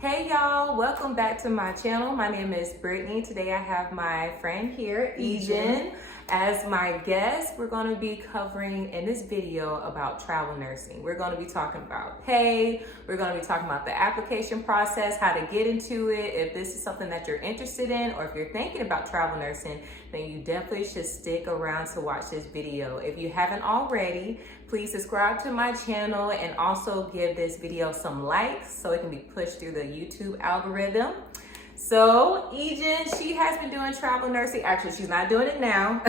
Hey y'all, welcome back to my channel. My name is Brittany. Today I have my friend here, Ejan, as my guest. We're going to be covering in this video about travel nursing. We're going to be talking about pay. We're going to be talking about the application process, how to get into it. If this is something that you're interested in, or if you're thinking about travel nursing, then you definitely should stick around to watch this video. If you haven't already, please subscribe to my channel and also give this video some likes so it can be pushed through the YouTube algorithm. So Ejan, she has been doing travel nursing. Actually, she's not doing it now,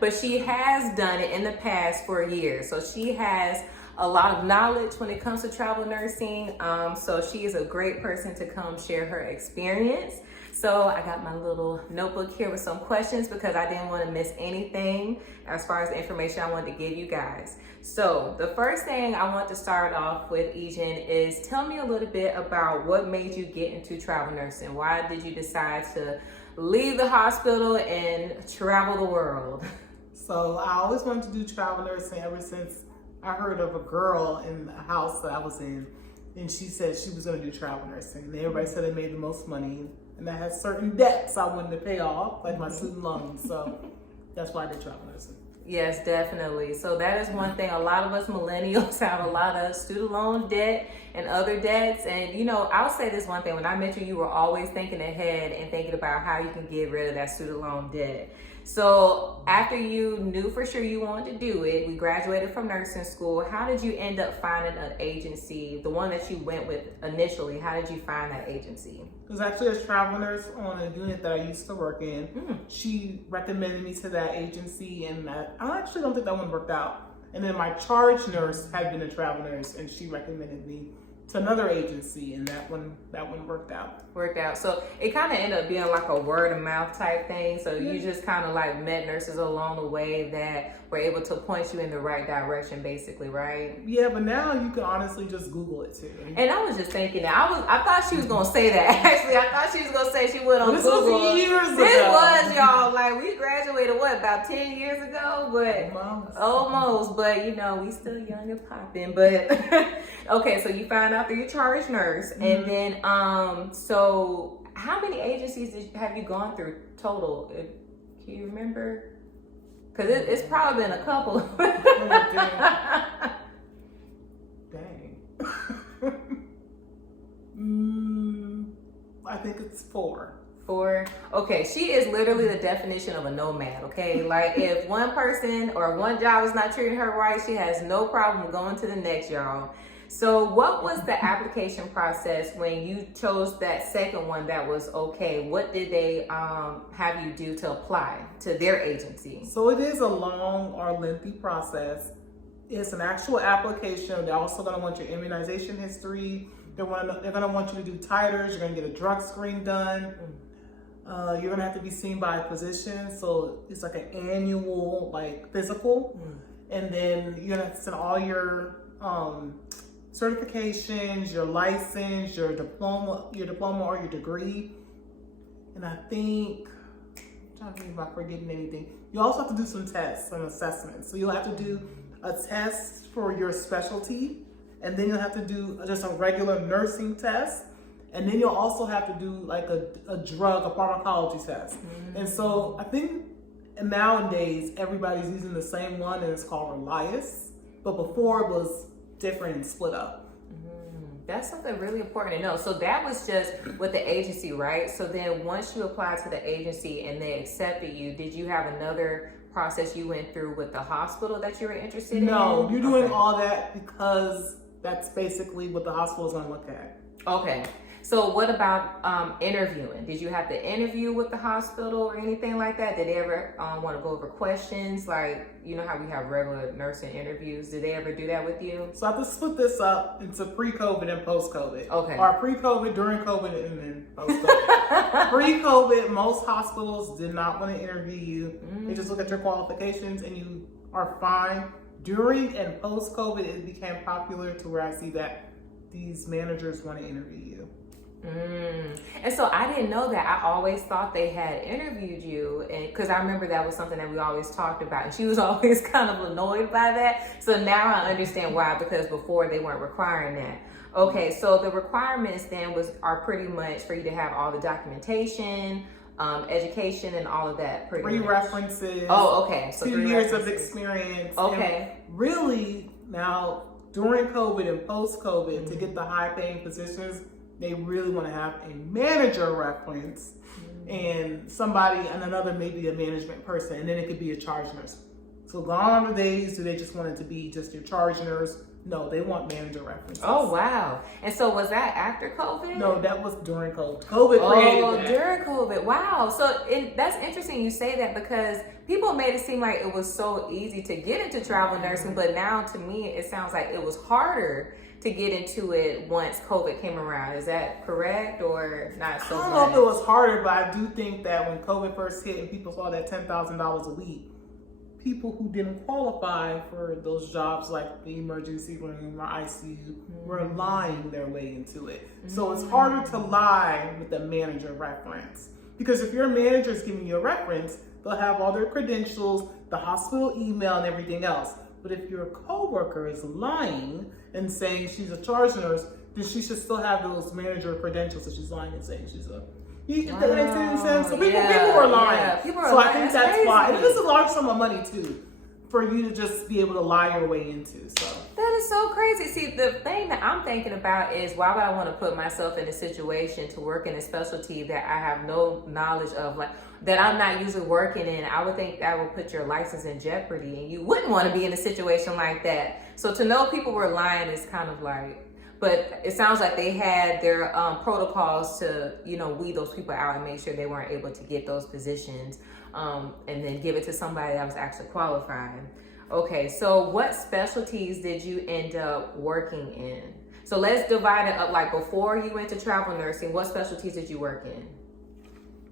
but she has done it in the past for years. So she has a lot of knowledge when it comes to travel nursing. So she is a great person to come share her experience. So I got my little notebook here with some questions because I didn't want to miss anything as far as the information I wanted to give you guys. So the first thing I want to start off with, Ejan, is tell me a little bit about what made you get into travel nursing. Why did you decide to leave the hospital and travel the world? So I always wanted to do travel nursing ever since I heard of a girl in the house that I was in, and she said she was going to do travel nursing. And everybody said they made the most money, and I had certain debts I wanted to pay off, like my student loans. So that's why I did travel nursing. Yes, definitely. So that is one thing. A lot of us millennials have a lot of student loan debt and other debts. And, you know, I'll say this one thing. When I met you, you were always thinking ahead and thinking about how you can get rid of that student loan debt. So after you knew for sure you wanted to do it, we graduated from nursing school. How did you end up finding an agency, the one that you went with initially? How did you find that agency? It was actually a travel nurse on a unit that I used to work in. She recommended me to that agency, and I actually don't think that one worked out. And then my charge nurse had been a travel nurse, and she recommended me to another agency, and that one worked out. So it kind of ended up being like a word of mouth type thing. So you just kind of like met nurses along the way that were able to point you in the right direction, basically, right? Yeah, but now you can honestly just Google it too. And I was just thinking that I thought she was gonna say that. Actually, I thought she was gonna say she went on Google. This was years ago. This was, y'all. Like, we graduated about 10 years ago, but almost. But you know, we still young and popping. But okay, so you found out through your charge nurse, and then so how many agencies have you gone through total? Can you remember? Because it's probably been a couple. Dang. I think it's 4. 4. Okay, she is literally the definition of a nomad, okay? Like, if one person or one job is not treating her right, she has no problem going to the next, y'all. So what was the application process when you chose that second one that was okay? What did they have you do to apply to their agency? So it is a long or lengthy process. It's an actual application. They're also going to want your immunization history. They're going to want you to do titers. You're going to get a drug screen done. You're going to have to be seen by a physician. So it's like an annual physical. And then you're going to have to send all your certifications, your license, your diploma or your degree. And I think, I'm trying to think if I'm forgetting anything. You also have to do some tests and assessments. So you'll have to do a test for your specialty, and then you'll have to do just a regular nursing test. And then you'll also have to do like a pharmacology test. And so I think nowadays everybody's using the same one, and it's called Relias. But before it was different and split up. That's something really important to know. So that was just with the agency, right? So then once you applied to the agency and they accepted you, did you have another process you went through with the hospital that you were interested in? No, you're doing all that because that's basically what the hospital is going to look at. Okay. So what about interviewing? Did you have to interview with the hospital or anything like that? Did they ever want to go over questions? Like, you know how we have regular nursing interviews. Did they ever do that with you? So I have to split this up into pre-COVID and post-COVID. Okay. Or pre-COVID, during COVID, and then post-COVID. Pre-COVID, most hospitals did not want to interview you. They just look at your qualifications and you are fine. During and post-COVID, it became popular to where I see that these managers want to interview you. And so I didn't know that. I always thought they had interviewed you, and because I remember that was something that we always talked about, and she was always kind of annoyed by that. So now I understand why, because before they weren't requiring that. Okay, so the requirements then are pretty much for you to have all the documentation, education, and all of that. Pretty 3 much. references. Oh, okay. So 2 years of references. experience. Okay. And really, now during COVID and post-COVID, to get the high-paying positions, they really want to have a manager reference and somebody and another, maybe a management person, and then it could be a charge nurse. So gone are the days do they just want it to be just your charge nurse. No, they want manager references. Oh, wow. And so was that after COVID? No, that was during COVID. COVID created that. During COVID. Wow. So that's interesting you say that, because people made it seem like it was so easy to get into travel nursing, but now to me it sounds like it was harder to get into it once COVID came around. Is that correct or not so much? I don't know if it was harder, but I do think that when COVID first hit and people saw that $10,000 a week, people who didn't qualify for those jobs like the emergency room or ICU were lying their way into it. So it's harder to lie with a manager reference, because if your manager is giving you a reference, they'll have all their credentials, the hospital email, and everything else. But if your coworker is lying and saying she's a charge nurse, then she should still have those manager credentials that she's lying and saying she's a. That makes any sense? So people are lying. Yeah. People are so lying. I think That's that's crazy. why. And it is a large sum of money too, for you to just be able to lie your way into. So that is so crazy. See, the thing that I'm thinking about is, why would I want to put myself in a situation to work in a specialty that I have no knowledge of, like that I'm not usually working in? I would think that would put your license in jeopardy, and you wouldn't want to be in a situation like that. So to know people were lying is kind of like. But it sounds like they had their protocols to, weed those people out and make sure they weren't able to get those positions, and then give it to somebody that was actually qualified. Okay, so what specialties did you end up working in? So let's divide it up. Like before you went to travel nursing, what specialties did you work in?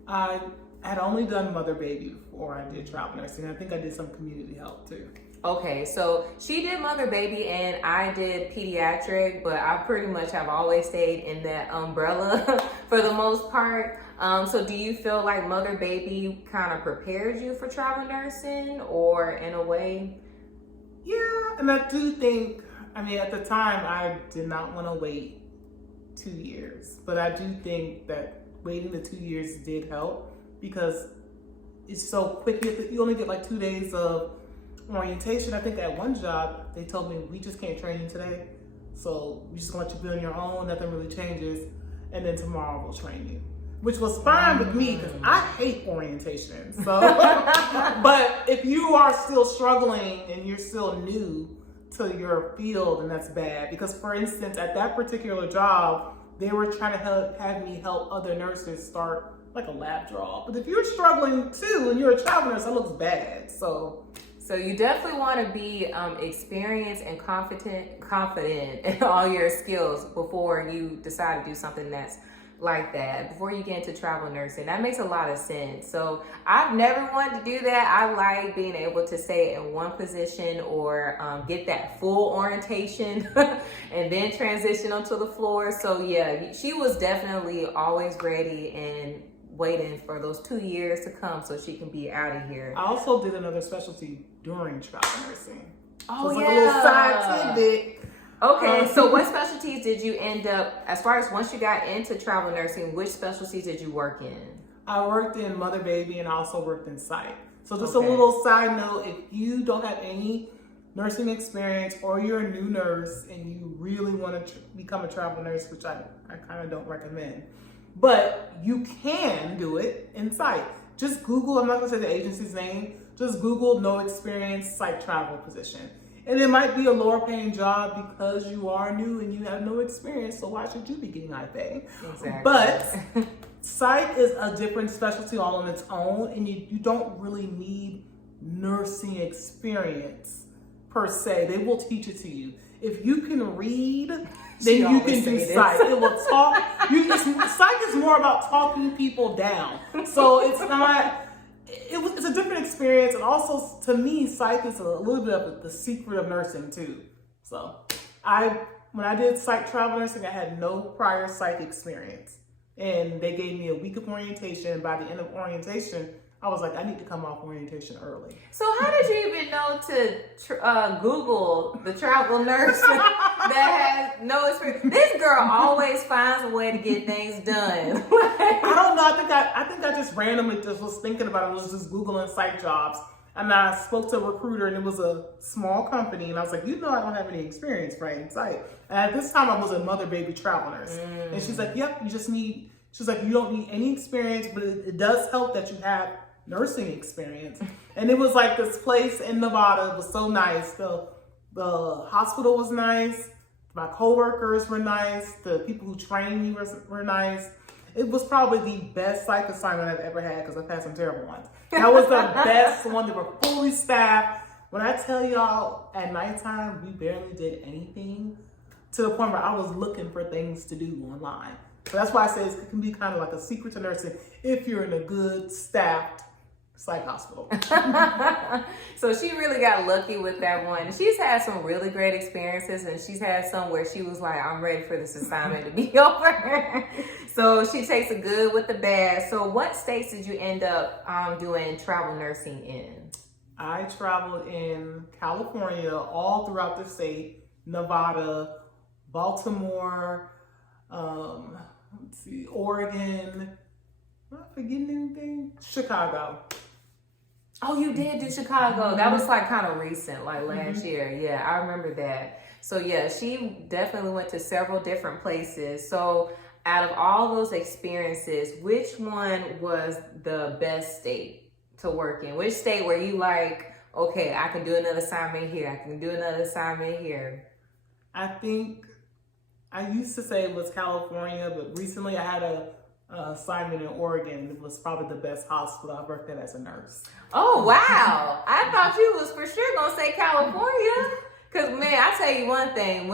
I had only done mother-baby before I did travel nursing. I think I did some community health too. Okay, so she did mother baby and I did pediatric, but I pretty much have always stayed in that umbrella for the most part. So do you feel like mother baby kind of prepared you for travel nursing, or in a way? Yeah, and I do think, at the time I did not want to wait 2 years, but I do think that waiting the 2 years did help, because it's so quick. You only get like 2 days of orientation. I think at one job they told me, we just can't train you today, so we just want you to be on your own, nothing really changes, and then tomorrow we'll train you, which was fine with me because I hate orientation. So but if you are still struggling and you're still new to your field, and that's bad, because for instance at that particular job they were trying to have me help other nurses start like a lab draw, but if you're struggling too and you're a travel nurse, that looks bad. So you definitely want to be experienced and confident in all your skills before you decide to do something that's like that, before you get into travel nursing. That makes a lot of sense. So I've never wanted to do that. I like being able to stay in one position, or get that full orientation and then transition onto the floor. So yeah, she was definitely always ready and waiting for those 2 years to come so she can be out of here. I also did another specialty during travel nursing. Oh, so it's yeah. like a little side tidbit. Okay, so what specialties did you end up, as far as once you got into travel nursing, which specialties did you work in? I worked in mother baby and I also worked in psych. So just Okay. a little side note, if you don't have any nursing experience, or you're a new nurse and you really want to become a travel nurse, which I kind of don't recommend, but you can do it in psych. Just Google, I'm not gonna say the agency's name, just Google no experience psych travel position. And it might be a lower paying job because you are new and you have no experience, so why should you be getting high pay? Exactly. But psych is a different specialty all on its own, and you don't really need nursing experience per se. They will teach it to you. If you can read, then you can do psych. It will talk. Psych is more about talking people down. So it's not. It's a different experience, and also to me, psych is a little bit of the secret of nursing too. So when I did psych travel nursing, I had no prior psych experience, and they gave me a week of orientation. And by the end of orientation, I was like, I need to come off orientation early. So how did you even know to Google the travel nurse that has no experience? This girl always finds a way to get things done. I don't know. I think I just randomly just was thinking about it. I was just Googling site jobs. And I spoke to a recruiter, and it was a small company. And I was like, I don't have any experience writing site. And at this time, I was a mother baby travel nurse. And she's like, yep, she's like, you don't need any experience, but it does help that you have nursing experience. And it was like this place in Nevada. It was so nice. The hospital was nice. My coworkers were nice. The people who trained me were nice. It was probably the best psych assignment I've ever had, because I've had some terrible ones. That was the best one. They were fully staffed. When I tell y'all, at nighttime, we barely did anything, to the point where I was looking for things to do online. So that's why I say it can be kind of like a secret to nursing if you're in a good staffed psych hospital. So she really got lucky with that one. She's had some really great experiences, and she's had some where she was like, I'm ready for this assignment to be over. So she takes the good with the bad. So what states did you end up doing travel nursing in? I traveled in California, all throughout the state, Nevada, Baltimore, Oregon. Am I forgetting anything? Chicago. Oh, you did do Chicago. That was like kind of recent, like last year. Yeah, I remember that. So yeah, she definitely went to several different places. So out of all those experiences, which one was the best state to work in? Which state were you like, okay, I can do another assignment here. I can do another assignment here. I think I used to say it was California, but recently I had a assignment in Oregon. It was probably the best hospital I worked at as a nurse. Oh, wow. I thought you was for sure going to say California. Because, man, I tell you one thing.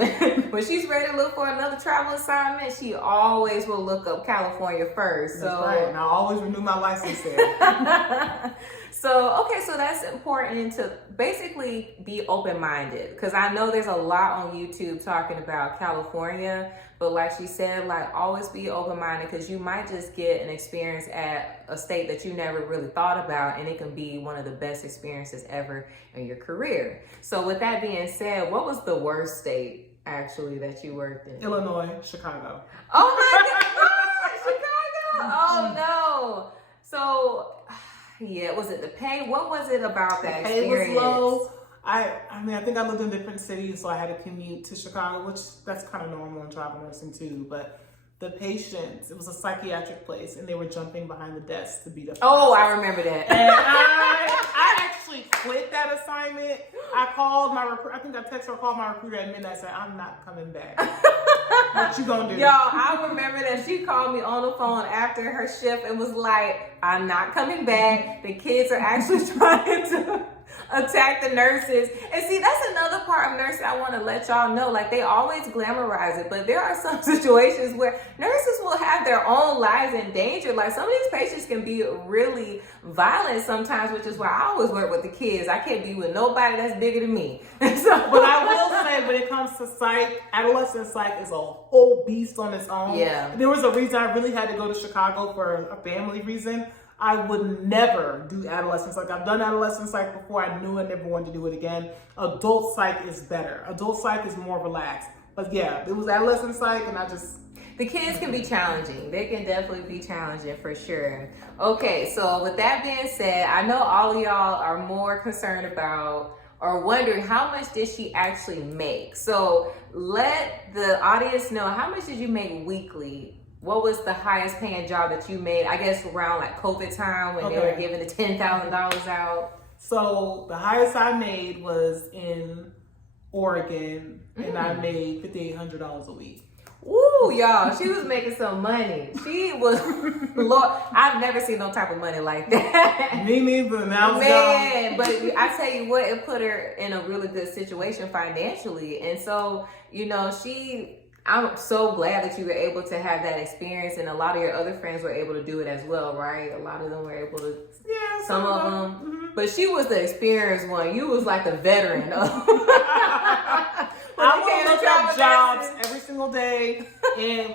When she's ready to look for another travel assignment, she always will look up California first. That's right. And I always renew my license there. So that's important to basically be open-minded, because I know there's a lot on YouTube talking about California, but like she said, like always be open-minded, because you might just get an experience at a state that you never really thought about, and it can be one of the best experiences ever in your career. So with that being said, what was the worst state actually that you worked in? Illinois, Chicago. Oh my God, Chicago! Oh no. So yeah, was it the pay? What was it about that experience? The pay was low. I think I lived in different cities, so I had to commute to Chicago, which that's kind of normal in travel nursing too. But the patients, it was a psychiatric place, and they were jumping behind the desk to beat up. Oh, I remember that. And I actually quit that assignment. I called my recruiter. I think I texted or called my recruiter at midnight and said, I'm not coming back. What you gonna do? Y'all, I remember that she called me on the phone after her shift and was like, I'm not coming back. The kids are actually trying to attack the nurses. And see, that's another part of nursing I want to let y'all know. Like, they always glamorize it, but there are some situations where nurses will have their own lives in danger. Like, some of these patients can be really violent sometimes, which is why I always work with the kids. I can't be with nobody that's bigger than me. So, but I will say, when it comes to psych, adolescent psych is a whole beast on its own. Yeah. There was a reason I really had to go to Chicago for a family reason. I would never do adolescent psych. I've done adolescent psych before. I knew I never wanted to do it again. Adult psych is better. Adult psych is more relaxed. But yeah, it was adolescent psych, and the kids can be challenging. They can definitely be challenging for sure. Okay, so with that being said, I know all of y'all are more concerned about or wondering how much did she actually make. So let the audience know, how much did you make weekly? What was the highest paying job that you made? I guess around like COVID time when they were giving the $10,000 out. So the highest I made was in Oregon, and I made $5,800 a week. Ooh, y'all, she was making some money. She was, Lord, I've never seen no type of money like that. Me neither. Now, man, but I tell you what, it put her in a really good situation financially. And so, you know, I'm so glad that you were able to have that experience, and a lot of your other friends were able to do it as well, right? A lot of them were able to, yeah, some of them. Mm-hmm. But she was the experienced one. You was like the veteran. I will look up jobs every single day and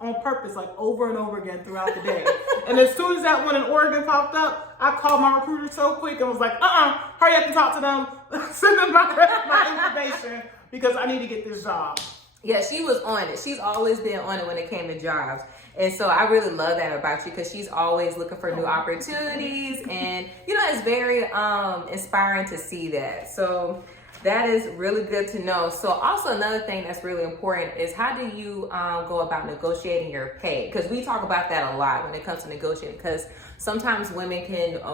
on purpose, like over and over again throughout the day. And as soon as that one in Oregon popped up, I called my recruiter so quick and was like, hurry up and talk to them. Send them my information because I need to get this job. Yeah, she was on it. She's always been on it when it came to jobs. And so I really love that about you because she's always looking for new opportunities. And, you know, it's very inspiring to see that. So that is really good to know. So also another thing that's really important is how do you go about negotiating your pay? Because we talk about that a lot when it comes to negotiating, because sometimes women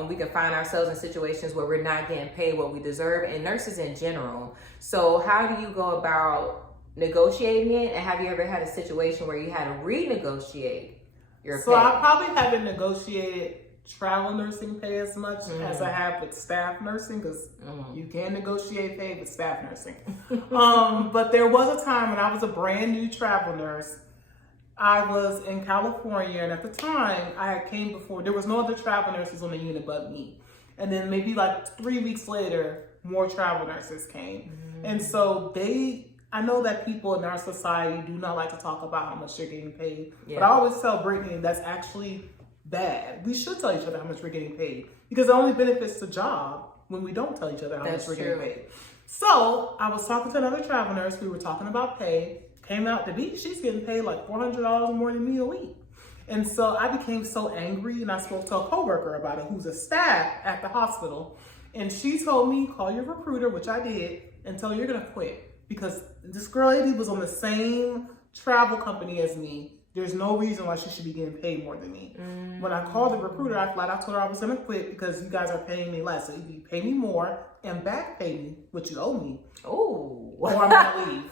we can find ourselves in situations where we're not getting paid what we deserve, and nurses in general. So how do you go about negotiating it, and have you ever had a situation where you had to renegotiate your pay? So I probably haven't negotiated travel nursing pay as much as I have with staff nursing, because you can negotiate pay with staff nursing. But there was a time when I was a brand new travel nurse. I was in California, and at the time I came before, there was no other travel nurses on the unit but me. And then maybe like 3 weeks later, more travel nurses came. And so I know that people in our society do not like to talk about how much they're getting paid. Yeah. But I always tell Brittany that's actually bad. We should tell each other how much we're getting paid, because it only benefits the job when we don't tell each other how much we're getting paid. So I was talking to another travel nurse. We were talking about pay. Came out to be, she's getting paid like $400 more than me a week. And so I became so angry, and I spoke to a coworker about it who's a staff at the hospital. And she told me, call your recruiter, which I did, and tell her you're going to quit. Because this girl lady was on the same travel company as me. There's no reason why she should be getting paid more than me. When I called the recruiter, I told her I was going to quit because you guys are paying me less. So either you pay me more and back pay me what you owe me. Oh, or I'm going to leave.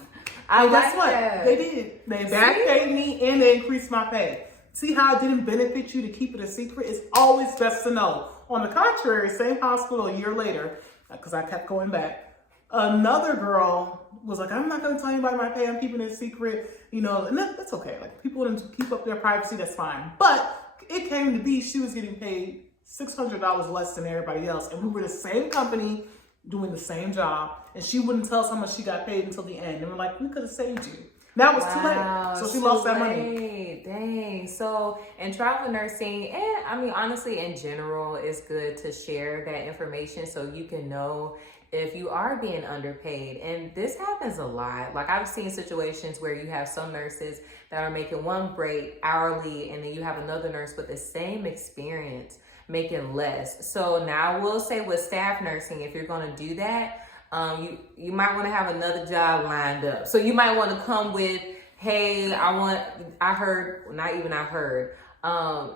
And guess what? They did. They back paid me and they increased my pay. See how it didn't benefit you to keep it a secret? It's always best to know. On the contrary, same hospital a year later, because I kept going back, another girl was like, I'm not going to tell anybody my pay. I'm keeping it secret, you know, and that's okay. Like, people want to keep up their privacy, that's fine. But it came to be, she was getting paid $600 less than everybody else. And we were the same company doing the same job. And she wouldn't tell us how much she got paid until the end. And we're like, we could have saved you. That was too late. So she lost that money. Dang. So in travel nursing, and I mean, honestly, in general, it's good to share that information so you can know if you are being underpaid. And this happens a lot. Like, I've seen situations where you have some nurses that are making one rate hourly, and then you have another nurse with the same experience making less. So now I will say with staff nursing, if you're going to do that, you might want to have another job lined up. So you might want to come with, hey,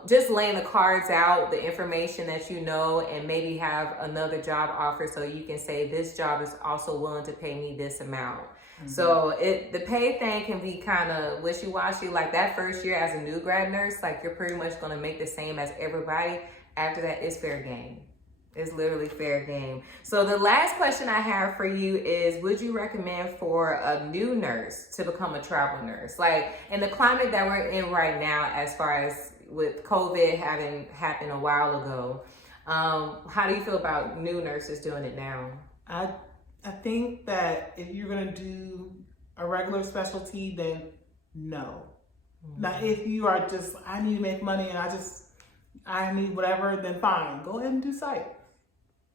just laying the cards out, the information that you know, and maybe have another job offer so you can say, this job is also willing to pay me this amount. So the pay thing can be kind of wishy-washy. Like, that first year as a new grad nurse, like, you're pretty much going to make the same as everybody. After that, it's fair game. It's literally fair game. So the last question I have for you is, would you recommend for a new nurse to become a travel nurse? Like, in the climate that we're in right now, as far as with COVID having happened a while ago, how do you feel about new nurses doing it now? I think that if you're going to do a regular specialty, then no. Now, if you are just, I need to make money and I need whatever, then fine. Go ahead and do psych.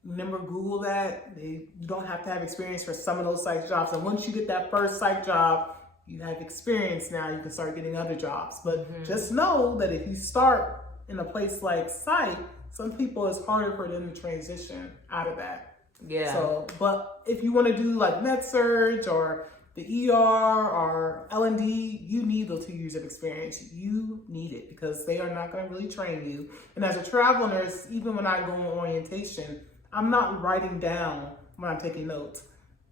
Remember, Google that. You don't have to have experience for some of those psych jobs. And once you get that first psych job, you have experience now, you can start getting other jobs. But just know that if you start in a place like psych, some people, it's harder for them to transition out of that. Yeah. So, but if you want to do like med surg or the ER or L&D, you need those 2 years of experience. You need it because they are not going to really train you. And as a travel nurse, even when I go on orientation, I'm not writing down when I'm taking notes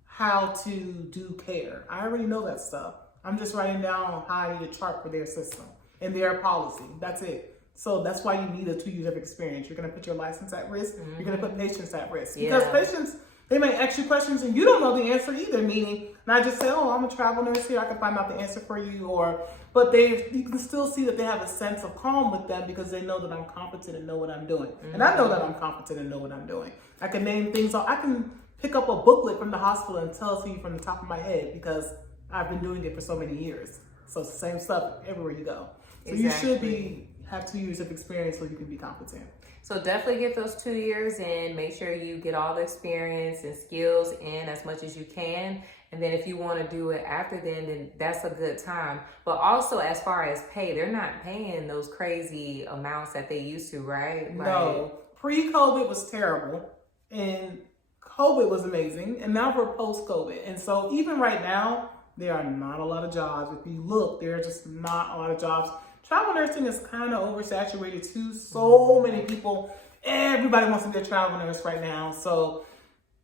how to do care. I already know that stuff. I'm just writing down how I need a chart for their system and their policy. That's it. So that's why you need a 2 years of experience. You're going to put your license at risk. You're going to put patients at risk. Because patients, they may ask you questions and you don't know the answer either, meaning not just say, oh, I'm a travel nurse here, I can find out the answer for you. But you can still see that they have a sense of calm with them because they know that I'm competent and know what I'm doing. And I know that I'm competent and know what I'm doing. I can name things, I can pick up a booklet from the hospital and tell it to you from the top of my head because I've been doing it for so many years. So it's the same stuff everywhere you go. So Exactly. you should have 2 years of experience so you can be competent. So definitely get those 2 years in. Make sure you get all the experience and skills in as much as you can. And then if you want to do it after then that's a good time. But also as far as pay, they're not paying those crazy amounts that they used to, right? No. Pre-COVID was terrible. And COVID was amazing. And now we're post-COVID. And so even right now, there are not a lot of jobs. If you look, there are just not a lot of jobs. Travel nursing is kind of oversaturated too. So many people, everybody wants to be a travel nurse right now. So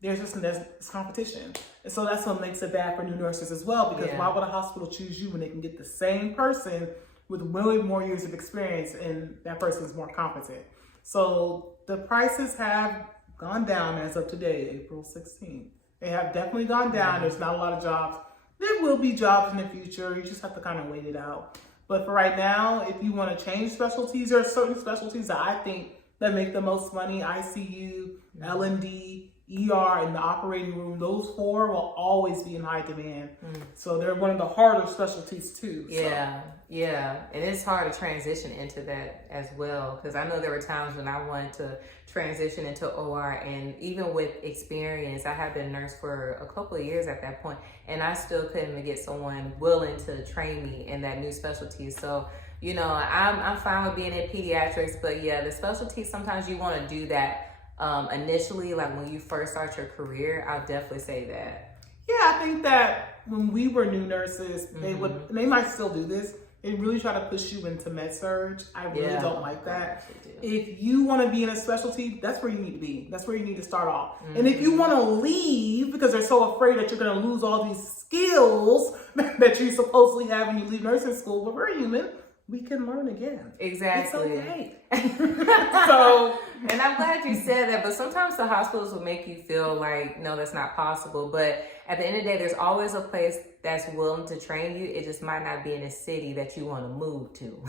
there's this competition. And so that's what makes it bad for new nurses as well, because why would a hospital choose you when they can get the same person with way more years of experience and that person is more competent? So the prices have gone down as of today, April 16th. They have definitely gone down. There's not a lot of jobs. There will be jobs in the future. You just have to kind of wait it out. But for right now, if you want to change specialties, there are certain specialties that I think that make the most money. ICU, L&D, ER, and the operating room. Those 4 will always be in high demand. So they're one of the harder specialties too. Yeah. And it's hard to transition into that as well. Because I know there were times when I wanted to transition into OR, and even with experience, I had been a nurse for a couple of years at that point, and I still couldn't even get someone willing to train me in that new specialty. So, you know, I'm fine with being in pediatrics, but yeah, the specialty, sometimes you want to do that initially, like when you first start your career. I'll definitely say that. Yeah, I think that when we were new nurses, they might still do this. They really try to push you into med surg. I really don't like that. If you want to be in a specialty, that's where you need to be. That's where you need to start off. And if you want to leave because they're so afraid that you're going to lose all these skills that you supposedly have when you leave nursing school, but we're human. We can learn again. Exactly. It's okay. So, and I'm glad you said that, but sometimes the hospitals will make you feel like, no, that's not possible. But at the end of the day, there's always a place that's willing to train you. It just might not be in a city that you want to move to.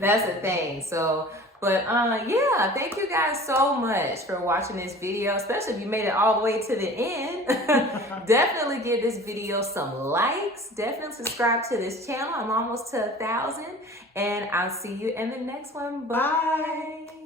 That's the thing. So, but yeah, thank you guys so much for watching this video, especially if you made it all the way to the end. Definitely give this video some likes. Definitely subscribe to this channel. I'm almost to 1,000, and I'll see you in the next one. Bye.